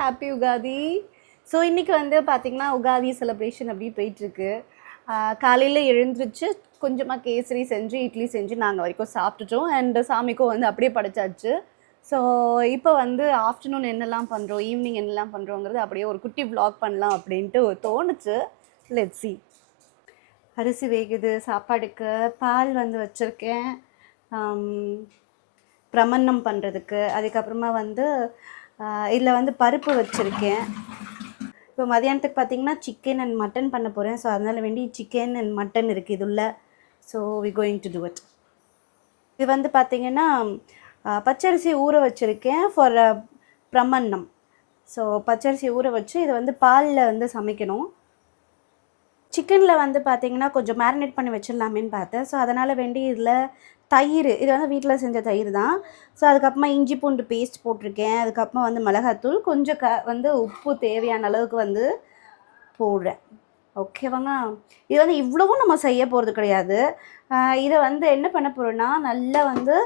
Happy Ugadi. So இன்றைக்கி வந்து பார்த்திங்கன்னா உகாதி செலிப்ரேஷன் அப்படி போயிட்டுருக்கு. காலையில் எழுந்திரிச்சு கொஞ்சமாக கேசரி செஞ்சு இட்லி செஞ்சு நாங்கள் வரைக்கும் சாப்பிட்டுட்டோம். அண்ட் சாமிக்கும் வந்து அப்படியே படைச்சாச்சு. ஸோ இப்போ வந்து ஆஃப்டர்நூன் என்னெல்லாம் பண்ணுறோம், ஈவினிங் என்னெல்லாம் பண்ணுறோங்கிறது அப்படியே ஒரு குட்டி வ்ளாக் பண்ணலாம் அப்படின்ட்டு தோணுச்சு. Let's see. அரிசி வேகுது, சாப்பாடுக்கு பால் வந்து வச்சுருக்கேன் பிரமன்னம் பண்ணுறதுக்கு. அதுக்கப்புறமா வந்து இதில் வந்து பருப்பு வச்சுருக்கேன். இப்போ மதியானத்துக்கு பார்த்திங்கன்னா சிக்கன் அண்ட் மட்டன் பண்ண போகிறேன். ஸோ அதனால் வேண்டி சிக்கன் அண்ட் மட்டன் இருக்குது இது உள்ள. So we going to do it. இது வந்து பார்த்திங்கன்னா பச்சரிசி ஊற வச்சுருக்கேன் ஃபார் பிரமன்னம். ஸோ பச்சரிசி ஊற வச்சு இதை வந்து பாலில் வந்து சமைக்கணும். சிக்கனில் வந்து பார்த்திங்கன்னா கொஞ்சம் மேரினேட் பண்ணி வச்சிடலாமேன்னு பார்த்தேன். ஸோ அதனால் வேண்டி இதில் தயிர், இது வந்து வீட்டில் செஞ்ச தயிர் தான். ஸோ அதுக்கப்புறமா இஞ்சி பூண்டு பேஸ்ட் போட்டிருக்கேன். அதுக்கப்புறமா வந்து மிளகாத்தூள், கொஞ்சம் வந்து உப்பு தேவையான அளவுக்கு வந்து போடுறேன். ஓகேவாங்க. இது வந்து இவ்வளவும் நம்ம செய்ய போகிறது கிடையாது. இதை வந்து என்ன பண்ண போகிறோன்னா நல்லா வந்து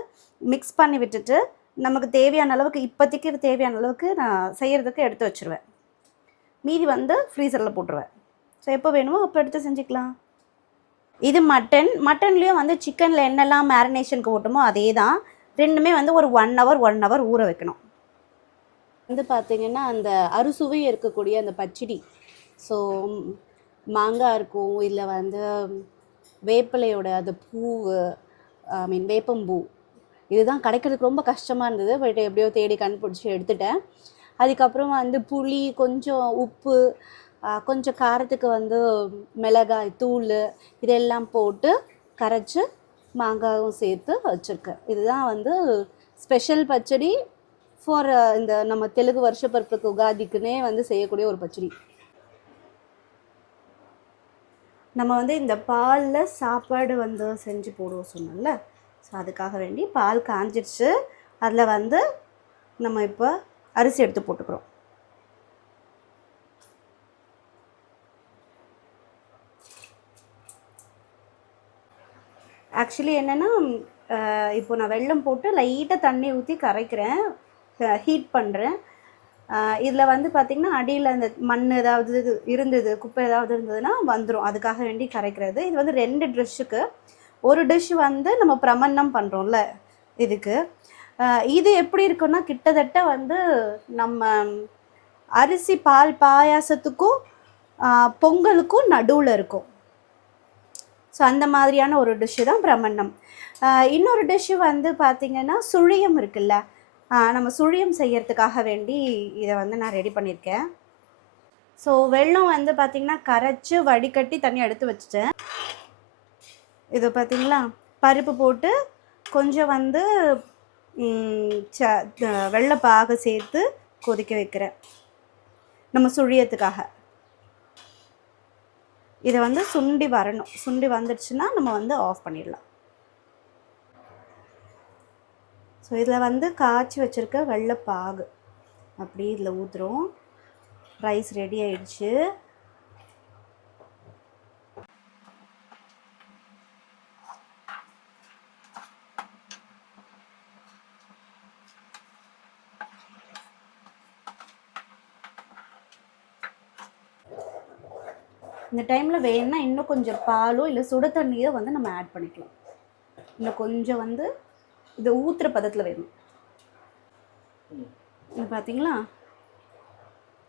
மிக்ஸ் பண்ணி விட்டுட்டு நமக்கு தேவையான அளவுக்கு, இப்போதைக்கு தேவையான அளவுக்கு நான் செய்கிறதுக்கு எடுத்து வச்சுருவேன். மீதி வந்து ஃப்ரீசரில் போட்டுருவேன். ஸோ எப்போ வேணுமோ அப்போ எடுத்து செஞ்சுக்கலாம். இது மட்டன்லேயும் வந்து சிக்கனில் என்னெல்லாம் மேரினேஷனுக்கு ஓட்டுமோ அதே தான். ரெண்டுமே வந்து ஒரு 1 ஹவர் ஊற வைக்கணும். வந்து பார்த்திங்கன்னா அந்த அறுசுவை இருக்கக்கூடிய அந்த பச்சடி, ஸோ மாங்காய் இருக்கும், இல்லை வந்து வேப்பிலையோட அந்த பூவு, வேப்பம்பூ, இதுதான் கிடைக்கிறதுக்கு ரொம்ப கஷ்டமாக இருந்தது. பட் எப்படியோ தேடி கண்டுபிடிச்சி எடுத்துட்டேன். அதுக்கப்புறம் வந்து புளி, கொஞ்சம் உப்பு, கொஞ்சம் காரத்துக்கு வந்து மிளகாய் தூள், இதெல்லாம் போட்டு கரைச்சி மாங்காயும் சேர்த்து வச்சுருக்கேன். இதுதான் வந்து ஸ்பெஷல் பச்சடி ஃபார் இந்த நம்ம தெலுங்கு வருஷப்பிறப்புக்கு உகாதிக்குன்னே வந்து செய்யக்கூடிய ஒரு பச்சடி. நம்ம வந்து இந்த பாலில் சாப்பாடு வந்து செஞ்சு போடுவோம் சொன்னோம்ல. ஸோ அதுக்காக வேண்டி பால் காஞ்சிடுச்சு. அதில் வந்து நம்ம இப்போ அரிசி எடுத்து போட்டுக்கிறோம். ஆக்சுவலி என்னென்னா, இப்போ நான் வெல்லம் போட்டு லைட்டாக தண்ணி ஊற்றி கரைக்கிறேன், ஹீட் பண்ணுறேன். இதில் வந்து பார்த்திங்கன்னா அடியில் அந்த மண் ஏதாவது இருந்தது, குப்பை ஏதாவது இருந்ததுன்னா வந்துடும். அதுக்காக வேண்டி கரைக்கிறது. இது வந்து 2 டிஷ்ஷுக்கு. ஒரு டிஷ் வந்து நம்ம பிரமன்னம் பண்ணுறோம்ல இதுக்கு. இது எப்படி இருக்குன்னா கிட்டத்தட்ட வந்து நம்ம அரிசி பால் பாயாசத்துக்கும் பொங்கலுக்கும் நடுவில் இருக்கும். ஸோ அந்த மாதிரியான ஒரு டிஷ்ஷு தான் பிரமன்னம். இன்னொரு டிஷ்ஷு வந்து பார்த்திங்கன்னா சுழியம் இருக்குல்ல, நம்ம சுழியம் செய்யறதுக்காக வேண்டி இதை வந்து நான் ரெடி பண்ணியிருக்கேன். ஸோ வெல்லம் வந்து பார்த்திங்கன்னா கரைச்சி வடிகட்டி தண்ணி எடுத்து வச்சுட்டேன். இது பார்த்திங்களா, பருப்பு போட்டு கொஞ்சம் வந்து வெள்ளைப்பாக சேர்த்து கொதிக்க வைக்கிறேன் நம்ம சுழியத்துக்காக. இதை வந்து சுண்டி வரணும். சுண்டி வந்துடுச்சுன்னா நம்ம வந்து ஆஃப் பண்ணிடலாம். ஸோ இதில் வந்து காய்ச்சி வச்சுருக்க வெள்ளைப்பாகு அப்படி இதில் ஊற்றுறோம். ரைஸ் ரெடி ஆயிடுச்சு. இந்த டைமில் வேணும்னா இன்னும் கொஞ்சம் பாலோ இல்லை சுட தண்ணியோ வந்து நம்ம ஆட் பண்ணிக்கலாம். இன்னும் கொஞ்சம் வந்து இது ஊற்றுற பதத்தில் வேணும். இது பார்த்திங்களா,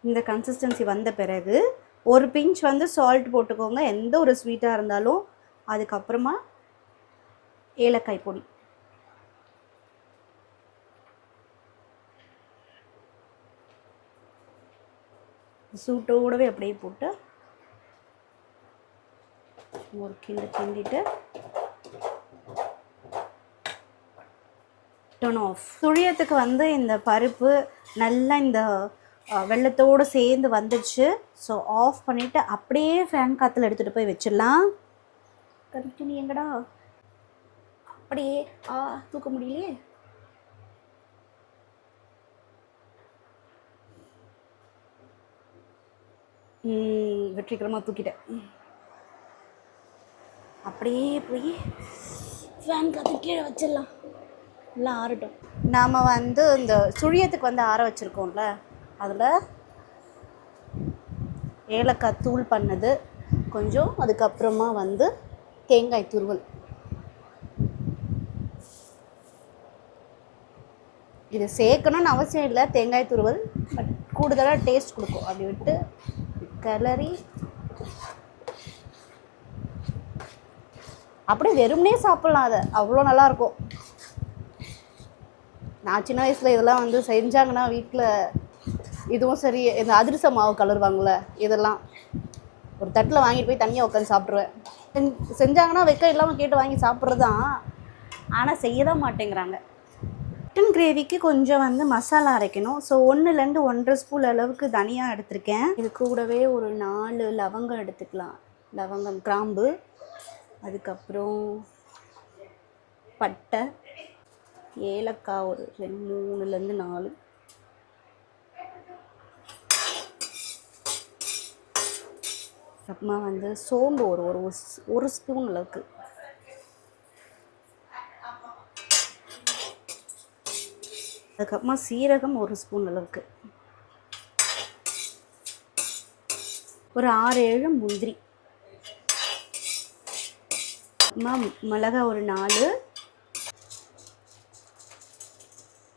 இந்த கன்சிஸ்டன்சி வந்த பிறகு ஒரு பிஞ்ச் வந்து சால்ட் போட்டுக்கோங்க, எந்த ஒரு ஸ்வீட்டாக இருந்தாலும். அதுக்கப்புறமா ஏலக்காய் பொடி, சூட்டோடவே அப்படியே போட்டு ஒரு கிண்டிட்டு டர்ன் ஆஃப். சுழியத்துக்கு வந்து இந்த பருப்பு நல்லா இந்த வெள்ளத்தோடு சேர்ந்து வந்துடுச்சு. ஸோ ஆஃப் பண்ணிவிட்டு அப்படியே ஃபேன் காற்றுல எடுத்துகிட்டு போய் வச்சிடலாம். கண்டினியூ எங்கடா அப்படியே தூக்க முடியலையே. வெற்றிகரமாக தூக்கிட்டேன். அப்படியே போய் ஃபேன் காற்று கீழே வச்சிடலாம். எல்லாம் ஆறட்டும். நாம் வந்து இந்த சுழியத்துக்கு வந்து ஆற வச்சுருக்கோம்ல, அதில் ஏலக்காய் தூள் பண்ணது கொஞ்சம், அதுக்கப்புறமா வந்து தேங்காய் துருவல். இது சேர்க்கணும்னு அவசியம் இல்லை தேங்காய் துருவல், பட் கூடுதலாக டேஸ்ட் கொடுக்கும். அப்படி விட்டு கிளறி அப்படியே வெறுமனே சாப்பிட்லாம். அதை அவ்வளோ நல்லாயிருக்கும். நான் சின்ன வயசில் இதெல்லாம் வந்து செஞ்சாங்கன்னா வீட்டில் இதுவும் சரி, இந்த அதிரச மாவு கலருவாங்களே, இதெல்லாம் ஒரு தட்டில் வாங்கிட்டு போய் தனியாக உட்காந்து சாப்பிட்ருவேன். செஞ்சாங்கன்னா வெக்க இல்லாமல் கேட்டு வாங்கி சாப்பிட்றது தான், ஆனால் செய்ய தான் மாட்டேங்கிறாங்க. மட்டன் கிரேவிக்கு கொஞ்சம் வந்து மசாலா அரைக்கணும். ஸோ 1லேருந்து 1.5 ஸ்பூன் அளவுக்கு தனியாக எடுத்திருக்கேன். இது கூடவே ஒரு 4 லவங்கம் எடுத்துக்கலாம். லவங்கம், கிராம்பு, அதுக்கப்புறம் பட்டை, ஏலக்காய் ஒரு 3லேருந்து 4, அப்புறமா வந்து சோம்பு ஒரு ஸ்பூன் அளவுக்கு, அதுக்கப்புறமா சீரகம் 1 ஸ்பூன் அளவுக்கு, ஒரு 6-7 முந்திரி, மிளகாய் ஒரு 4,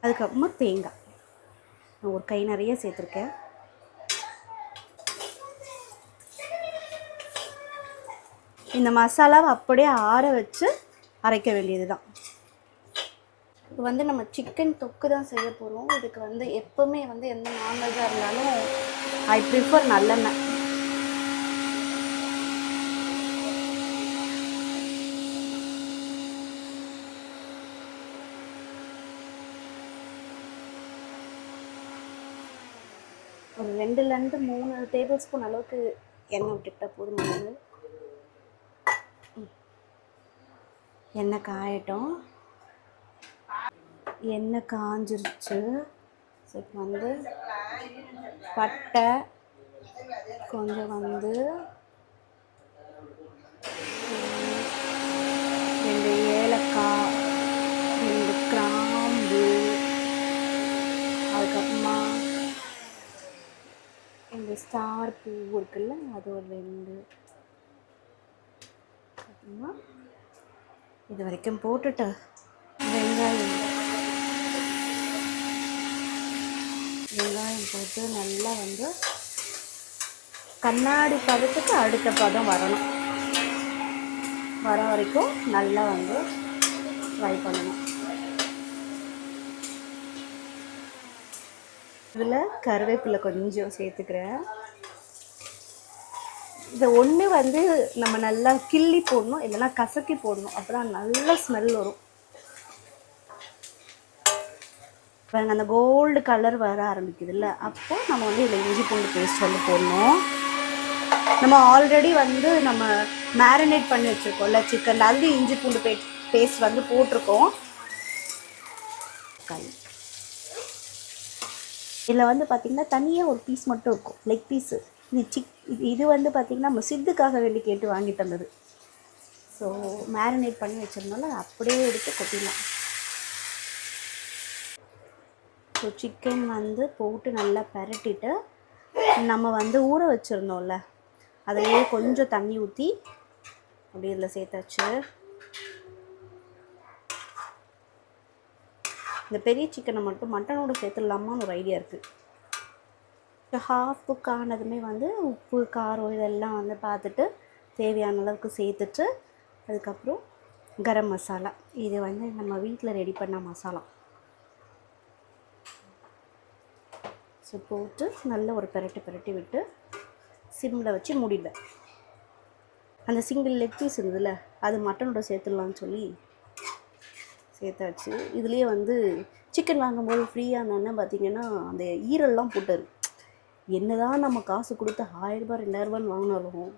அதுக்கப்புறமா தேங்காய் நான் ஒரு கை நிறைய சேர்த்துருக்கேன். இந்த மசாலாவை அப்படியே ஆற வச்சு அரைக்க வேண்டியது தான். இப்போ வந்து நம்ம சிக்கன் தொக்கு தான் செய்ய போகிறோம். இதுக்கு வந்து எப்போவுமே வந்து எந்த நான்வெஜ்ஜாக இருந்தாலும் ஐ ப்ரிஃபர் நல்லெண்ணெய். ஒரு 2லேருந்து 3 டேபிள் ஸ்பூன் அளவுக்கு எண்ணெய் விட்டுக்கிட்டா போதுமானது. எண்ணெய் காயட்டும். எண்ணெய் காஞ்சிருச்சு. ஸோ இப்போ வந்து பட்டை, கொஞ்சம் வந்து 2 ஏலக்காய், 2 கிராம்பு, அதுக்கப்புறமா இந்த ஸ்டார் பூ இருக்குல்ல, அது ஒரு 2, அப்புறமா இது வரைக்கும் போட்டுட்டு வெங்காயம் போட்டு நல்லா வந்து கண்ணாடி பதத்துக்கு அடுத்த பதம் வரணும். வர வரைக்கும் நல்லா வந்து ஃப்ரை பண்ணணும். இதில் கருவேப்பிலை கொஞ்சம் சேர்த்துக்கிறேன். இதை ஒன்று வந்து நம்ம நல்லா கிள்ளி போடணும், இல்லைன்னா கசக்கி போடணும். அப்போ தான் நல்ல ஸ்மெல் வரும். பாருங்க, அந்த கோல்டு கலர் வர ஆரம்பிக்குதுல்ல, அப்போ நம்ம வந்து இதில் இஞ்சி பூண்டு பேஸ்ட் வந்து போடணும். நம்ம ஆல்ரெடி வந்து நம்ம மேரினேட் பண்ணி வச்சுருக்கோம்ல சிக்கன், அதுலேயும் இஞ்சி பூண்டு பேஸ்ட் வந்து போட்டிருக்கோம். இதில் வந்து பார்த்திங்கன்னா தனியாக ஒரு பீஸ் மட்டும் இருக்கும், லெக் பீஸு. இது வந்து பார்த்திங்கன்னா நம்ம சித்துக்காக வேண்டி கேட்டு வாங்கி தந்தது. ஸோ மேரினேட் பண்ணி வச்சிருந்தோம்ல, அப்படியே எடுத்து கொட்டிடலாம். ஸோ சிக்கன் வந்து போட்டு நல்லா பரட்டிட்டு நம்ம வந்து ஊற வச்சுருந்தோம்ல, அதிலேயே கொஞ்சம் தண்ணி ஊற்றி அப்படி இதில் சேர்த்தாச்சு. இந்த பெரிய சிக்கனை மட்டும் மட்டனோடு சேர்த்துடலாமான்னு ஒரு ஐடியா இருக்குது. ஹாஃப் குக் ஆனதுமே வந்து உப்பு காரம் இதெல்லாம் வந்து பார்த்துட்டு தேவையான அளவுக்கு சேர்த்துட்டு, அதுக்கப்புறம் கரம் மசாலா, இது வந்து நம்ம வீட்டில் ரெடி பண்ண மசாலா. ஸோ போட்டு நல்ல ஒரு பிரட்டி விட்டு சிம்மில் வச்சு மூடிடுவேன். அந்த சிங்கிள் லெக் பீஸ் இருந்ததுல, அது மட்டனோட சேர்த்துடலான்னு சொல்லி சேர்த்தாச்சு. இதுலேயே வந்து சிக்கன் வாங்கும்போது ஃப்ரீயாக இருந்தோன்னா பார்த்திங்கன்னா அந்த ஈரல்லாம் போட்டார். என்ன தான் நம்ம காசு கொடுத்து 1000 ரூபாய் 2000 ரூபான்னு வாங்கினாலும்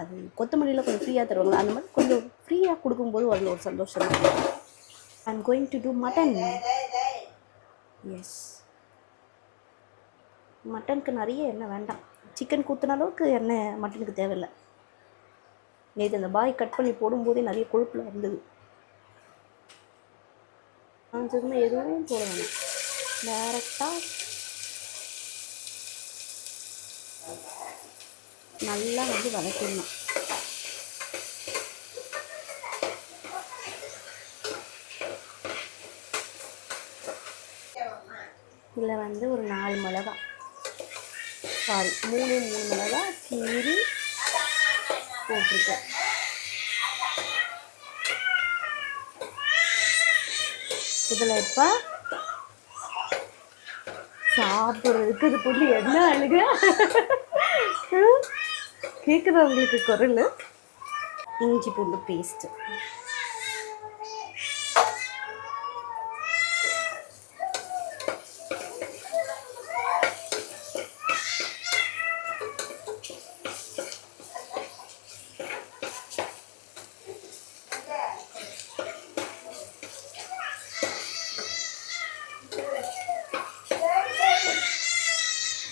அது கொத்தமல்லியில் கொஞ்சம் ஃப்ரீயாக தருவாங்க. அந்த மாதிரி கொஞ்சம் ஃப்ரீயாக கொடுக்கும்போது அதில் ஒரு சந்தோஷம் தான். I am going to do mutton. Yes, மட்டனுக்கு நிறைய எண்ணெய் வேண்டாம். சிக்கன் ஊற்றின அளவுக்கு எண்ணெய் மட்டனுக்கு தேவையில்லை. நேற்று அந்த பாய் கட் பண்ணி போடும்போதே நிறைய கொழுப்பில் இருந்தது. காஞ்சதுமே எதுவும் போட வேண்டாம், டேரெக்டாக நல்லா வந்து வதக்கிடணும். இதில் வந்து ஒரு 4 மிளகா, சாரி 3 மிளகா கீரி போட்டிருக்கேன். இதில் இப்போ சாப்பிட்றதுக்கு இது புள்ளி என்ன அழுக கேட்குதா உங்களுக்கு குரல்? இஞ்சி பூண்டு பேஸ்ட்டு,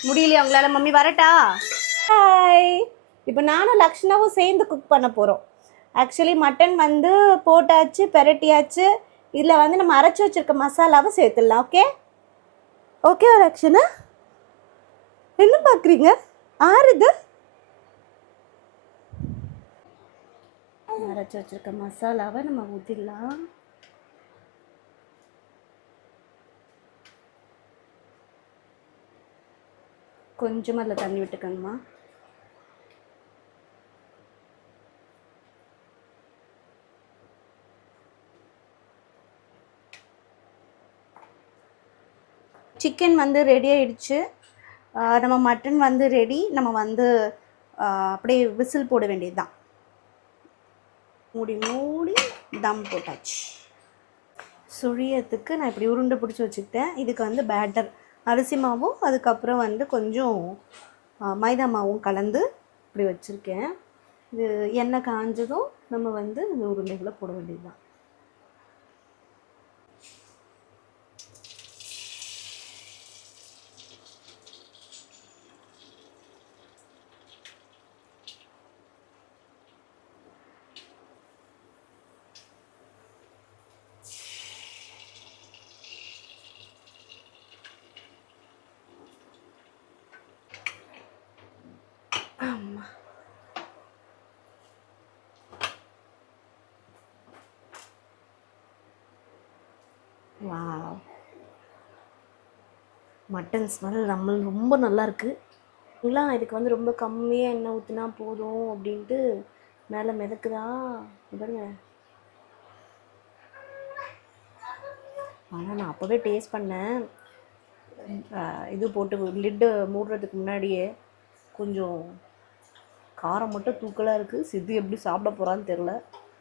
முடியலையா உங்களால்? மம்மி வரட்டா? ஹாய், இப்போ நானும் லக்ஷ்னாவும் சேர்ந்து குக் பண்ண போகிறோம். ஆக்சுவலி மட்டன் வந்து போட்டாச்சு, பெரட்டியாச்சு. இதில் வந்து நம்ம அரைச்சி வச்சுருக்க மசாலாவை சேர்த்துடலாம். ஓகே ஓகே லக்ஷனா, என்ன பார்க்குறீங்க? ஆறுது அரைச்சி வச்சுருக்க மசாலாவை நம்ம ஊற்றிடலாம். கொஞ்சமாக அதில் தண்ணி விட்டுக்கணுமா? சிக்கன் வந்து ரெடி ஆகிடுச்சு. நம்ம மட்டன் வந்து ரெடி. நம்ம வந்து அப்படியே விசில் போட வேண்டியது தான். மூடி மூடி தம் போட்டாச்சு. சுழியத்துக்கு நான் இப்படி உருண்டை பிடிச்சி வச்சுக்கிட்டேன். இதுக்கு வந்து பேட்டர் அரிசி மாவும் அதுக்கப்புறம் வந்து கொஞ்சம் மைதா மாவும் கலந்து இப்படி வச்சுருக்கேன். இது எண்ணெய் காஞ்சதும் நம்ம வந்து இந்த உருண்டைகளை போட வேண்டியது தான். வாவ், மட்டன் ஸ்மெல் ரொம்ப நல்லாயிருக்கு. இல்லை இதுக்கு வந்து ரொம்ப கம்மியாக எண்ணெய் ஊற்றினா போதும் அப்படின்ட்டு மேலே மிதக்குதா பாருங்க. ஆனால் நான் அப்போவே டேஸ்ட் பண்ணேன். இது போட்டு லிட்டு மூடுறதுக்கு முன்னாடியே கொஞ்சம் காரம் மட்டும் தூக்கலாக இருக்குது. சித்தி எப்படி சாப்பிட போகிறான்னு தெரில.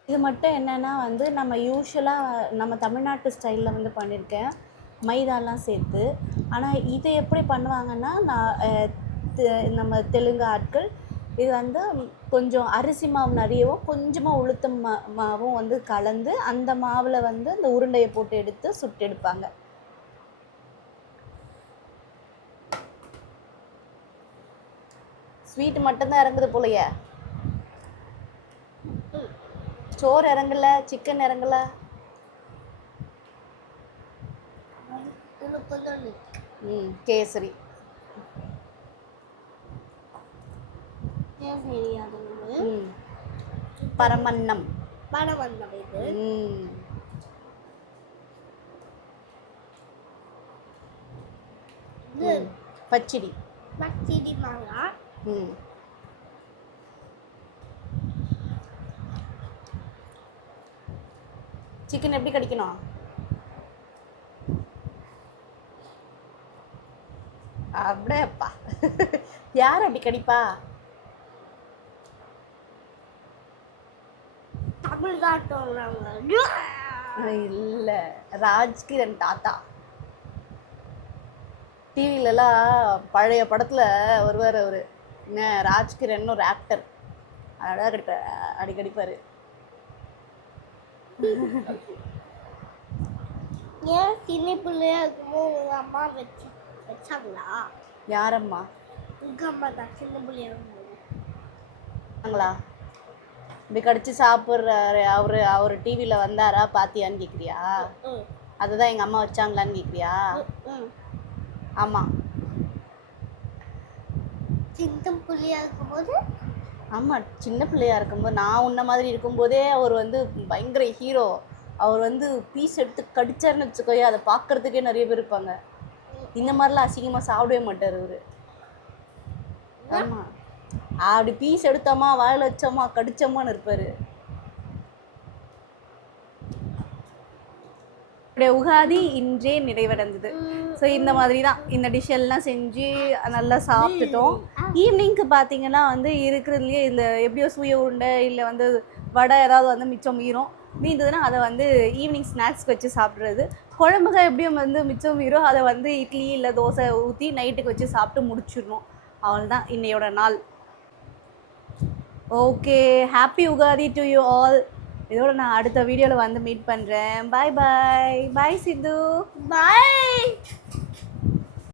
இது மட்டும் என்னென்னா வந்து நம்ம யூஸ்வலாக நம்ம தமிழ்நாட்டு ஸ்டைலில் வந்து பண்ணியிருக்கேன், மைதாலாம் சேர்த்து. ஆனால் இது எப்படி பண்ணுவாங்கன்னா, நம்ம தெலுங்கு ஆட்கள் இது வந்து கொஞ்சம் அரிசி மாவு நிறையவும் கொஞ்சமாக உளுத்தம் மாவும் வந்து கலந்து அந்த மாவில் வந்து அந்த உருண்டையை போட்டு எடுத்து சுட்டு எடுப்பாங்க. ஸ்வீட்டு மட்டும்தான் இறங்குது போலையே, சோறு இறங்கல, சிக்கன் இறங்கல. கேசரி பரமன்னம் இது பச்சடி மாங்கா. சிக்கன் எப்படி கடிக்கணும்? அப்படியேப்பா, யார் அப்படி கடிப்பா? இல்ல, ராஜ்கிரண் தாத்தா. டிவிலலாம் பழைய படத்துல வருவார் அவரு, என்ன ராஜ்கிரண் ஒரு ஆக்டர், அழகாக கடிப்பார், அடி கடிப்பாரு. ஏன் சின்ன பிள்ளையா இருக்கும்போது உங்க அம்மா வச்சாங்களா? யாரம்மா? உங்க அம்மா தான் சின்ன பிள்ளையா இருக்குங்களா? இப்படி கடிச்சு சாப்பிட்றாரு அவர் டிவியில் வந்தாரா பாத்தியான்னு கேட்குறியா? அதுதான் எங்கள் அம்மா வச்சாங்களான்னு கேட்குறியா? ஆமாம். சின்ன புள்ளியா இருக்கும்போது ஆமாம், சின்ன பிள்ளையா இருக்கும்போது நான் உன்ன மாதிரி இருக்கும்போதே அவர் வந்து பயங்கர ஹீரோ. அவர் வந்து பீஸ் எடுத்து கடிச்சாருன்னு வச்சுக்கோயே, அதை பார்க்கறதுக்கே நிறைய பேர் இருப்பாங்க. இந்த மாதிரிலாம் அசிங்கமாக சாப்பிடவே மாட்டார் அவர். ஆமாம், அப்படி பீஸ் எடுத்தோமா வாயில் வச்சோமா கடிச்சோமான்னு இருப்பார். உகாதி இன்றே நிறைவடைந்தது. ஸோ இந்த மாதிரி தான் இந்த டிஷ் எல்லாம் செஞ்சு நல்லா சாப்பிட்டுட்டோம். ஈவினிங்க்கு பார்த்தீங்கன்னா வந்து இருக்கிறதுலையே இந்த எப்படியோ சுய உருண்டை இல்லை வந்து வடை ஏதாவது வந்து மிச்சம் மீந்ததுன்னா அதை வந்து ஈவினிங் ஸ்நாக்ஸ்க்கு வச்சு சாப்பிட்றது. குழம்புக எப்படியும் வந்து மிச்சம் மீறும், அதை வந்து இட்லி இல்லை தோசை ஊற்றி நைட்டுக்கு வச்சு சாப்பிட்டு முடிச்சிடணும். அவ்வளோதான் இன்னையோட நாள். Okay, happy Ugadi to you all. இதோட நான் அடுத்த வீடியோவில் வந்து மீட் பண்ணுறேன். பாய் பாய். பாய் சித்து. பாய்.